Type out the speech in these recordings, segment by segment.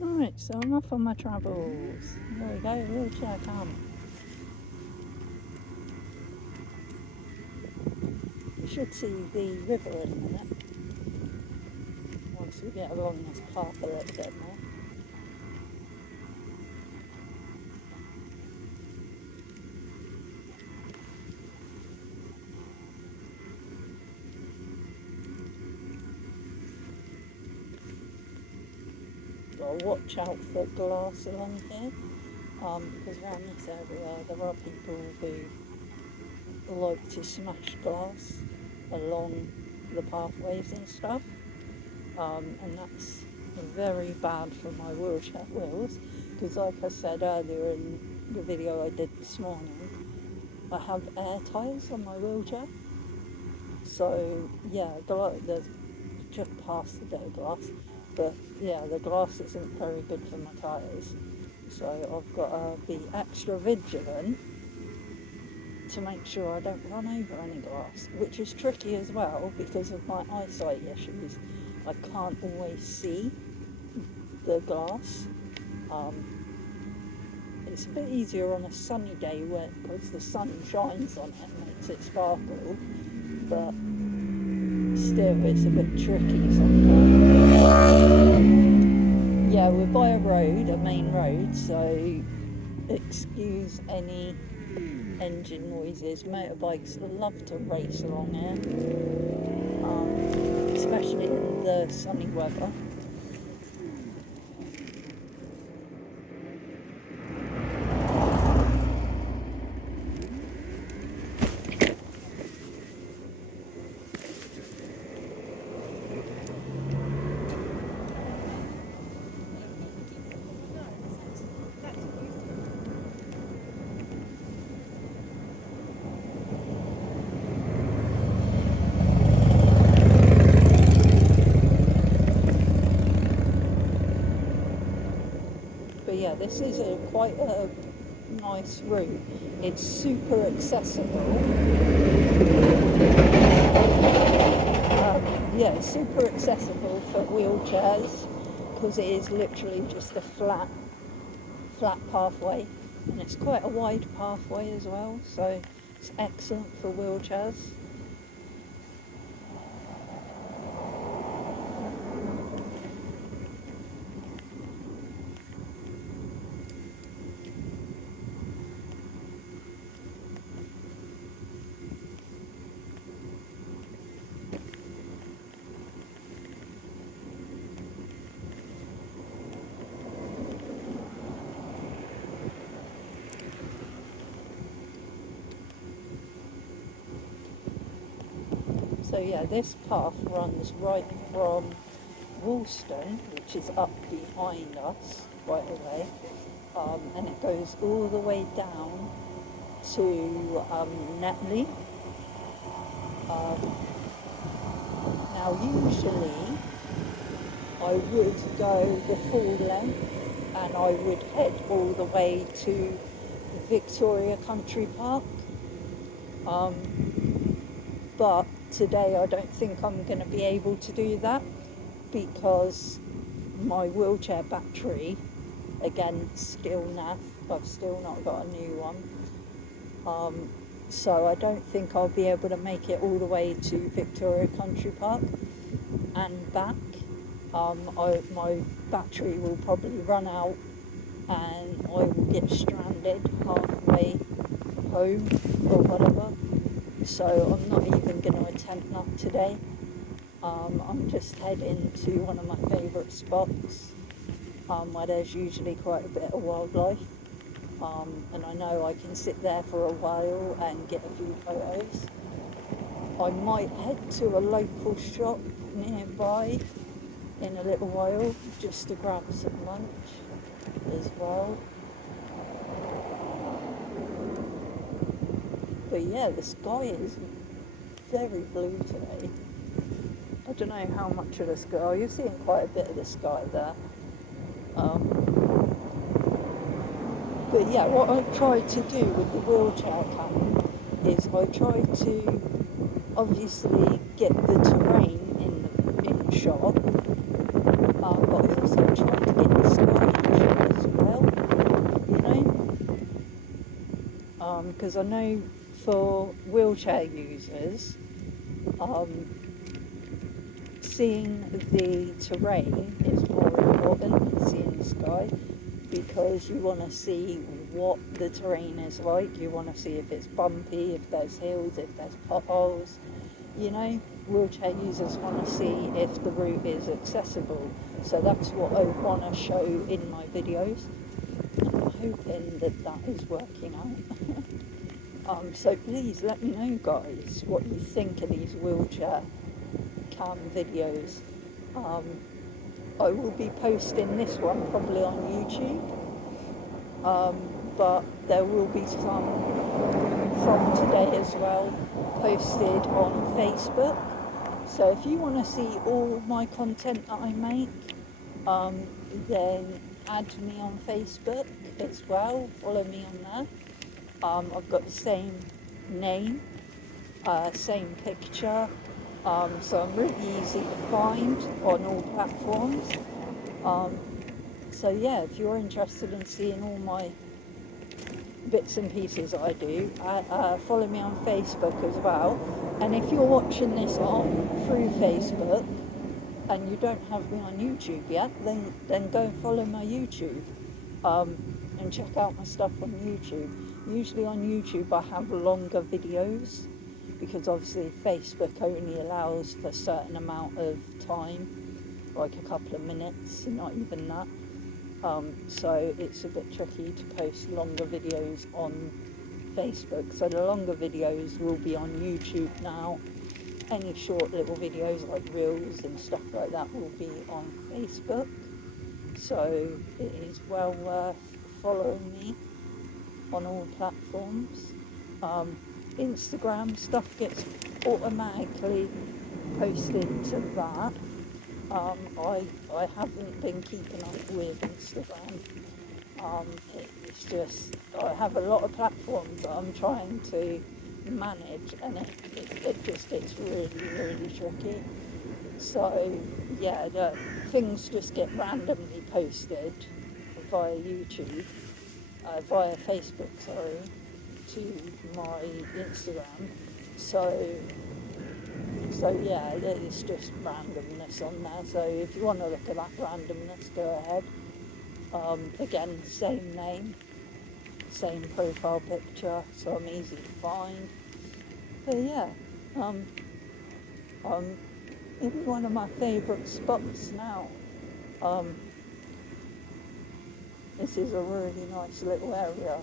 Right, so I'm off on my travels. There we go, wheelchair cam. We should see the river in a minute, once we get along this path a little bit more. Gotta watch out for glass along here, because around this area there are people who like to smash glass along the pathways and stuff, and that's very bad for my wheelchair wheels, because like I said earlier in the video I did this morning, I have air tyres on my wheelchair, so yeah, there's just past the day glass, but yeah, the glass isn't very good for my tyres, so I've got to be extra vigilant to make sure I don't run over any glass, which is tricky as well because of my eyesight issues. I can't always see the glass. It's a bit easier on a sunny day because the sun shines on it and makes it sparkle, but still it's a bit tricky sometimes. Yeah, we're by a road, a main road, so excuse any engine noises. Motorbikes love to race along here, especially in the sunny weather. But yeah, this is quite a nice route. It's super accessible. Yeah, it's super accessible for wheelchairs because it is literally just a flat pathway, and it's quite a wide pathway as well, so it's excellent for wheelchairs. So yeah, this path runs right from Woolston, which is up behind us right away, and it goes all the way down to Netley. Now usually I would go the full length and I would head all the way to Victoria Country Park, but today I don't think I'm going to be able to do that because my wheelchair battery, again, still naff. I've still not got a new one. So I don't think I'll be able to make it all the way to Victoria Country Park and back. My battery will probably run out and I will get stranded halfway home or whatever. So I'm not even going to attempt that today. I'm just heading to one of my favourite spots where there's usually quite a bit of wildlife, and I know I can sit there for a while and get a few photos. I might head to a local shop nearby in a little while just to grab some lunch as well. But yeah, the sky is very blue today. I don't know how much of the sky. You're seeing quite a bit of the sky there. But yeah, what I tried to do with the wheelchair cam is I tried to obviously get the terrain in shot, but I also tried to get the sky because I know for wheelchair users, seeing the terrain is more important than seeing the sky, because you want to see what the terrain is like. You want to see if it's bumpy, if there's hills, if there's potholes. You know, wheelchair users want to see if the route is accessible. So that's what I want to show in my videos. I'm hoping that that is working out. So please let me know, guys, what you think of these wheelchair cam videos. I will be posting this one probably on YouTube, but there will be some from today as well posted on Facebook. So if you want to see all my content that I make, then add me on Facebook as well, follow me on there. I've got the same name, same picture, so I'm really easy to find on all platforms. So yeah, if you're interested in seeing all my bits and pieces that I do, follow me on Facebook as well. And if you're watching this through Facebook and you don't have me on YouTube yet, then go and follow my YouTube, and check out my stuff on YouTube. Usually on YouTube I have longer videos, because obviously Facebook only allows for a certain amount of time, like a couple of minutes, not even that. So it's a bit tricky to post longer videos on Facebook. So the longer videos will be on YouTube now. Any short little videos like reels and stuff like that will be on Facebook. So it is well worth following me on all platforms. Instagram stuff gets automatically posted to that. I haven't been keeping up with Instagram. It's just, I have a lot of platforms that I'm trying to manage, and it just gets really, really tricky. So yeah, the things just get randomly posted via YouTube, via Facebook, sorry, to my Instagram. So yeah, it's just randomness on there. So if you want to look at that randomness, go ahead. Again, same name, same profile picture, so I'm easy to find. But yeah, I'm in one of my favourite spots now. This is a really nice little area.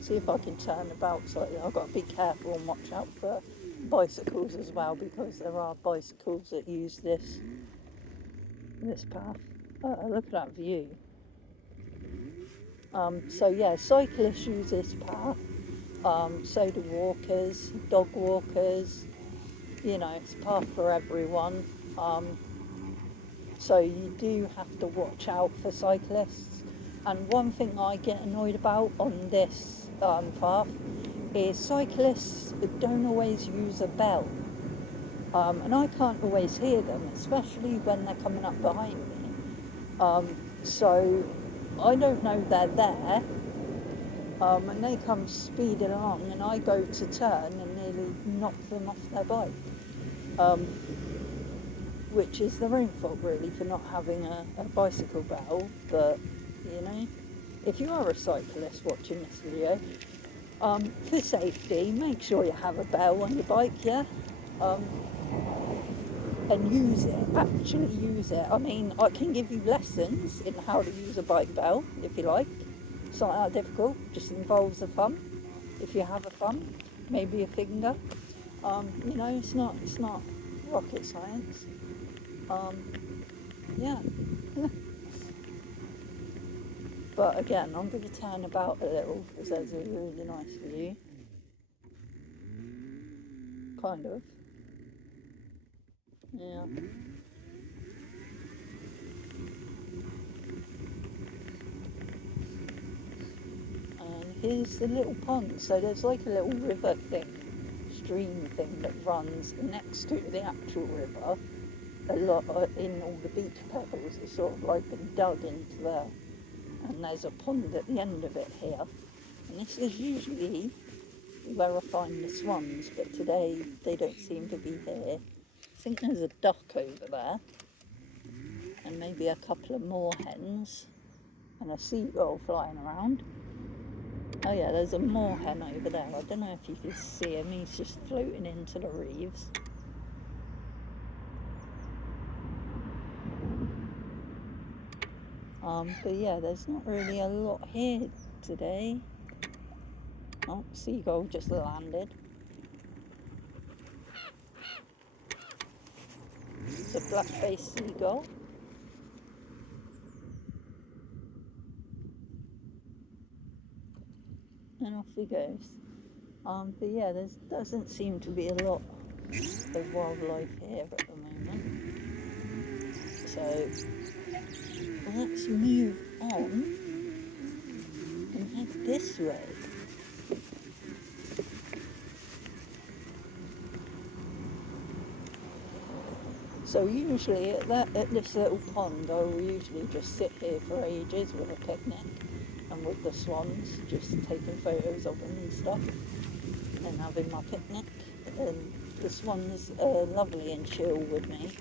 See if I can turn about slightly. I've got to be careful and watch out for bicycles as well, because there are bicycles that use this path. Look at that view. So yeah, cyclists use this path. So do walkers, dog walkers. You know, it's a path for everyone. So you do have to watch out for cyclists. And one thing I get annoyed about on this path is cyclists don't always use a bell. And I can't always hear them, especially when they're coming up behind me. So I don't know they're there, and they come speeding along, and I go to turn and nearly knock them off their bike, which is their own fault really for not having a bicycle bell. But you know, if you are a cyclist watching this video, for safety, make sure you have a bell on your bike, yeah? And use it, actually use it. I mean, I can give you lessons in how to use a bike bell, if you like. It's not that difficult, just involves a thumb. If you have a thumb, maybe a finger. You know, it's not rocket science. Yeah. But again, I'm going to turn about a little, because there's a really nice view. Kind of. Yeah. And here's the little pond. So there's like a little river thing, stream thing that runs next to the actual river. A lot in all the beach pebbles, it's sort of like been dug into there. And there's a pond at the end of it here. And this is usually where I find the swans, but today they don't seem to be here. I think there's a duck over there, and maybe a couple of moorhens, and a seagull flying around. Oh yeah, there's a moorhen over there. I don't know if you can see him, he's just floating into the reeds. But yeah, there's not really a lot here today. Oh, seagull just landed. It's a black-faced seagull. And off he goes. But yeah, there doesn't seem to be a lot of wildlife here at the moment. So let's move on and head this way. So usually at this little pond, I will usually just sit here for ages with a picnic and with the swans, just taking photos of them and stuff and having my picnic. And the swans are lovely and chill with me.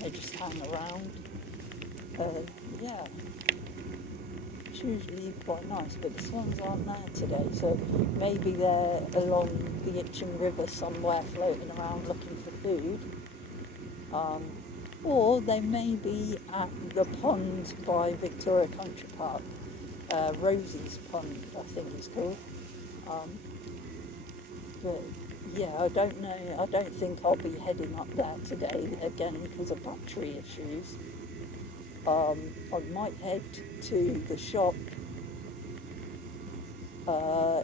They just hang around. Yeah, it's usually quite nice, but the swans aren't there today, so maybe they're along the Itchen River somewhere floating around looking for food. Or they may be at the pond by Victoria Country Park, Rosie's Pond, I think it's called. But yeah, I don't know. I don't think I'll be heading up there today again because of battery issues. I might head to the shop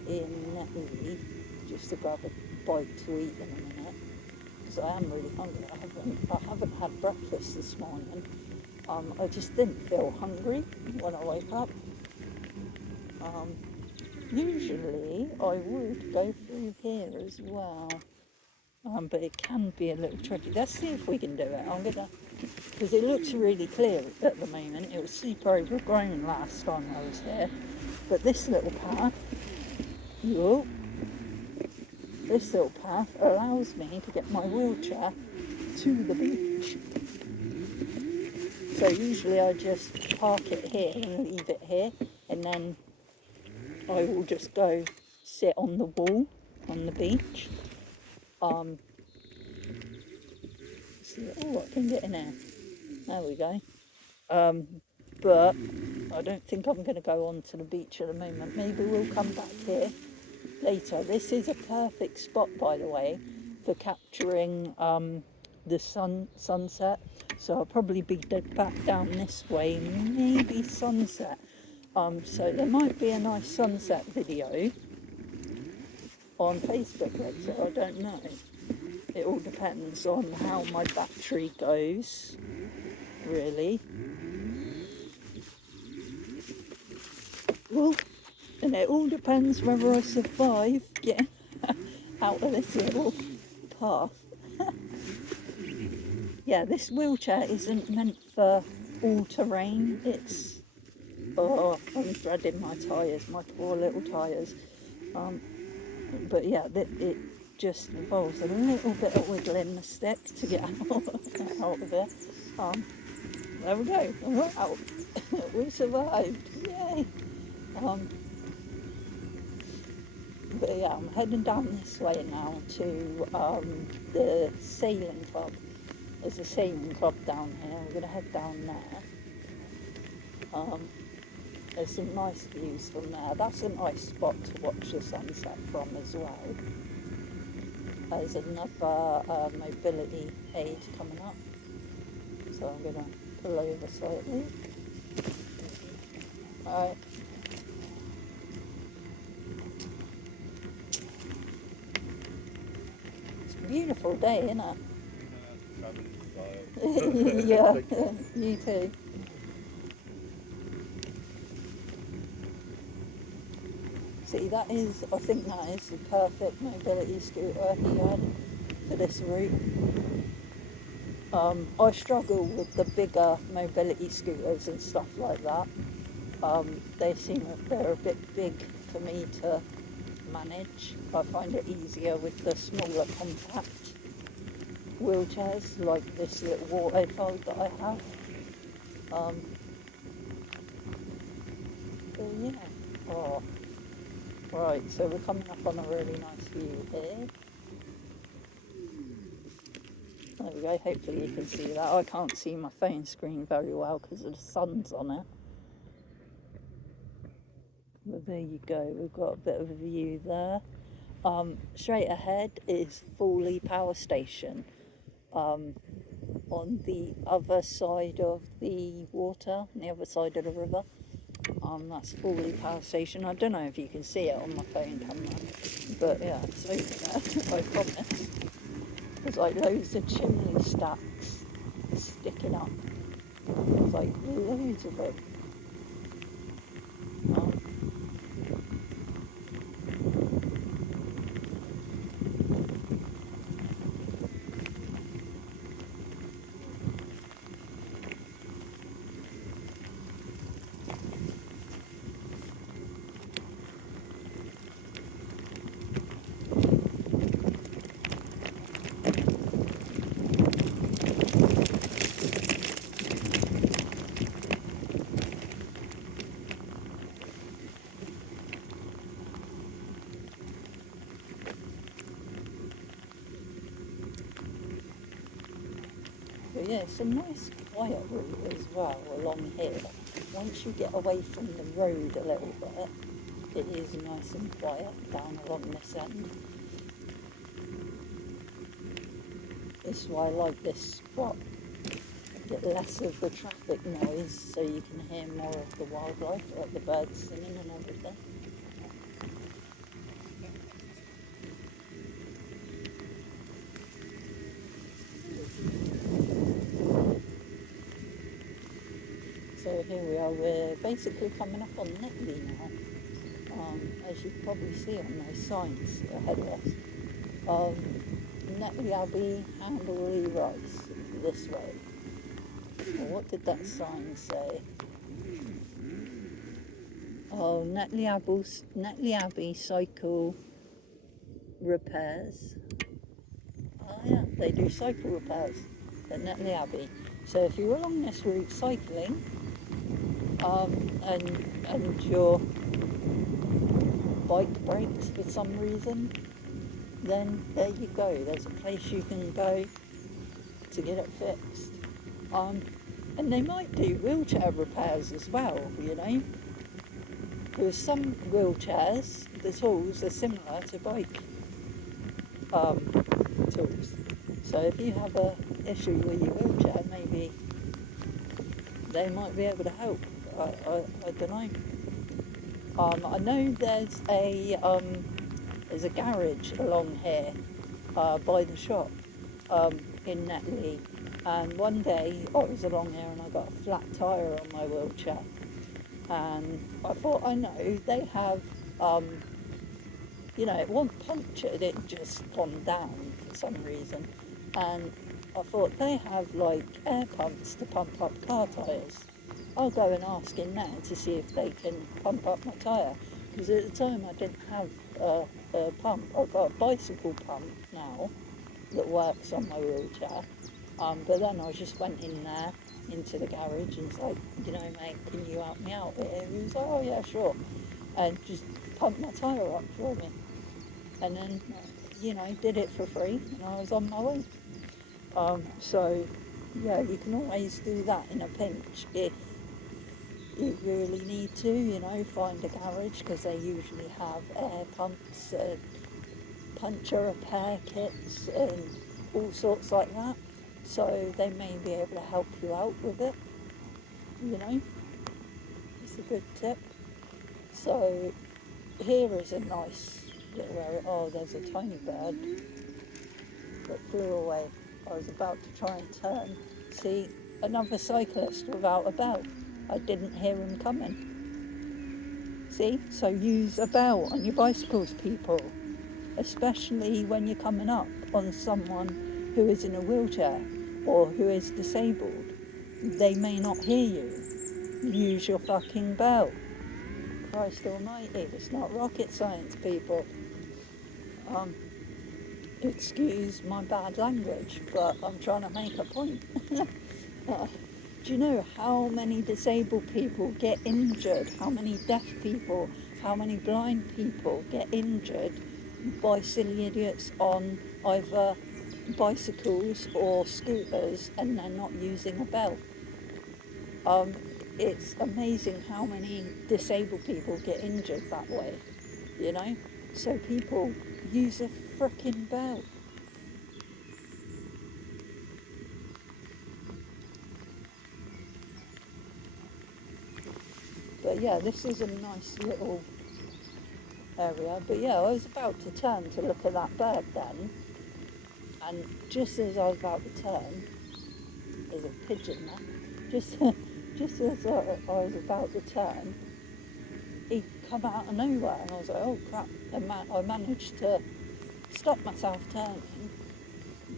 in Netley just to grab a bite to eat in a minute because I am really hungry. I haven't had breakfast this morning. I just didn't feel hungry when I woke up. Usually I would go through here as well, but it can be a little tricky. Let's see if we can do it. I'm gonna, because it looks really clear at the moment. It was super overgrown last time I was here, but this little path, look, this little path allows me to get my wheelchair to the beach. So usually I just park it here and leave it here, and then I will just go sit on the wall on the beach. See, oh, I can get in there. There we go. But I don't think I'm going to go onto the beach at the moment. Maybe we'll come back here later. This is a perfect spot, by the way, for capturing the sunset. So I'll probably be back down this way, maybe sunset. So there might be a nice sunset video on Facebook later, I don't know. It all depends on how my battery goes, really. Well, and it all depends whether I survive getting out of this little path. Yeah, this wheelchair isn't meant for all terrain. It's, oh, I'm dreading my tyres, my poor little tyres. But yeah, it just involves a little bit of wiggling the stick to get out of it. There we go, we're out. We survived, yay! But yeah, I'm heading down this way now to the sailing club. There's a sailing club down here. I'm going to head down there. There's some nice views from there. That's a nice spot to watch the sunset from as well. There's another mobility aid coming up. So I'm going to pull over slightly. Alright. It's a beautiful day, isn't it? Yeah, you too. See, I think that is the perfect mobility scooter he had for this route. I struggle with the bigger mobility scooters and stuff like that. They're a bit big for me to manage. I find it easier with the smaller compact wheelchairs like this little water fold that I have. So yeah. Oh, right. So we're coming up on a really nice view here. There we go. Hopefully you can see that. I can't see my phone screen very well because the sun's on it. But there you go. We've got a bit of a view there. Straight ahead is Fawley Power Station. On the other side of the water, on the other side of the river. That's Fawley Power Station. I don't know if you can see it on my phone camera, but yeah, it's over there, I promise. There's like loads of chimney stacks sticking up. There's like loads of them. But yeah, it's a nice quiet route as well along here. Once you get away from the road a little bit, it is nice and quiet down along this end. This is why I like this spot. Get less of the traffic noise so you can hear more of the wildlife, like the birds singing and everything. So here we are, we're basically coming up on Netley now, as you can probably see on those signs ahead of us. Netley Abbey, Handley Rice, this way. Well, what did that sign say? Oh, Netley Abbey cycle repairs. Oh yeah, they do cycle repairs at Netley Abbey. So if you're along this route cycling, and your bike breaks for some reason, then there you go. There's a place you can go to get it fixed. And they might do wheelchair repairs as well, you know. Because some wheelchairs, the tools are similar to bike tools. So if you have an issue with your wheelchair, maybe they might be able to help. I don't know. I know there's a garage along here by the shop in Netley, and one day I was along here and I got a flat tyre on my wheelchair, and I thought, I know they have, it wasn't punctured, it just gone down for some reason, and I thought they have like air pumps to pump up car tyres. I'll go and ask in there to see if they can pump up my tyre, because at the time I didn't have a pump. I've got a bicycle pump now that works on my wheelchair, but then I just went in there into the garage and was like, mate, can you help me out here? He was like, oh yeah, sure, and just pumped my tyre up for me, and then did it for free, and I was on my way. So yeah, you can always do that in a pinch if you really need to, find a garage, because they usually have air pumps, puncture repair kits and all sorts like that. So they may be able to help you out with it, It's a good tip. So here is a nice little area. Oh, there's a tiny bird that flew away. I was about to try and turn. See, another cyclist without a belt. I didn't hear him coming. See, so use a belt on your bicycles, people, especially when you're coming up on someone who is in a wheelchair or who is disabled. They may not hear you. use your fucking bell. Christ almighty, it's not rocket science, people. Excuse my bad language, but I'm trying to make a point. Do you know how many disabled people get injured? How many deaf people, how many blind people get injured by silly idiots on either bicycles or scooters and they're not using a belt? It's amazing how many disabled people get injured that way, you know? So people use a frickin' belt. But yeah, this is a nice little area. But yeah, I was about to turn to look at that bird then, and just as I was about to turn, there's a pigeon there. Just as I was about to turn, he come out of nowhere, and I was like, oh crap! I managed to stop myself turning.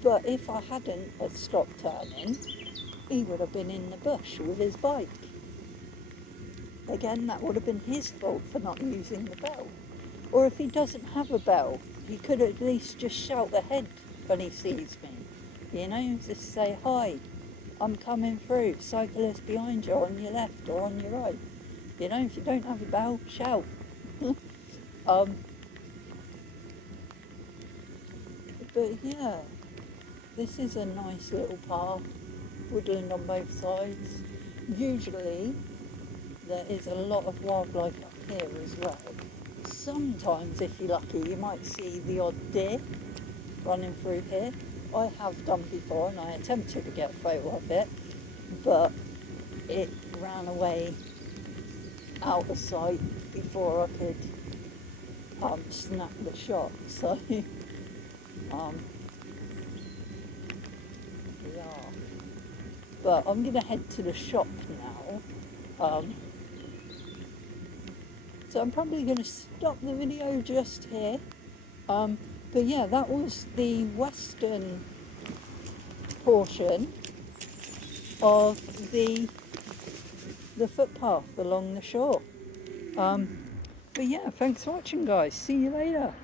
But if I hadn't had stopped turning, he would have been in the bush with his bike. Again, that would have been his fault for not using the bell. Or if he doesn't have a bell, he could at least just shout ahead when he sees me. You know, just say, hi, I'm coming through, cyclist behind you, on your left or on your right. You know, if you don't have a bell, shout. But yeah, this is a nice little path, woodland on both sides. Usually, there is a lot of wildlife up here as well. Sometimes, if you're lucky, you might see the odd deer running through here. I have done before and I attempted to get a photo of it, but it ran away out of sight before I could snap the shot. So, yeah. But I'm going to head to the shop now. So I'm probably going to stop the video just here. But yeah, that was the western portion of the footpath along the shore. But yeah, thanks for watching, guys. See you later.